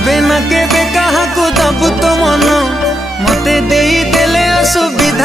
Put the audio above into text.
केबे ना केबे कहा को दबु तो मन मते देई देले असुविधा।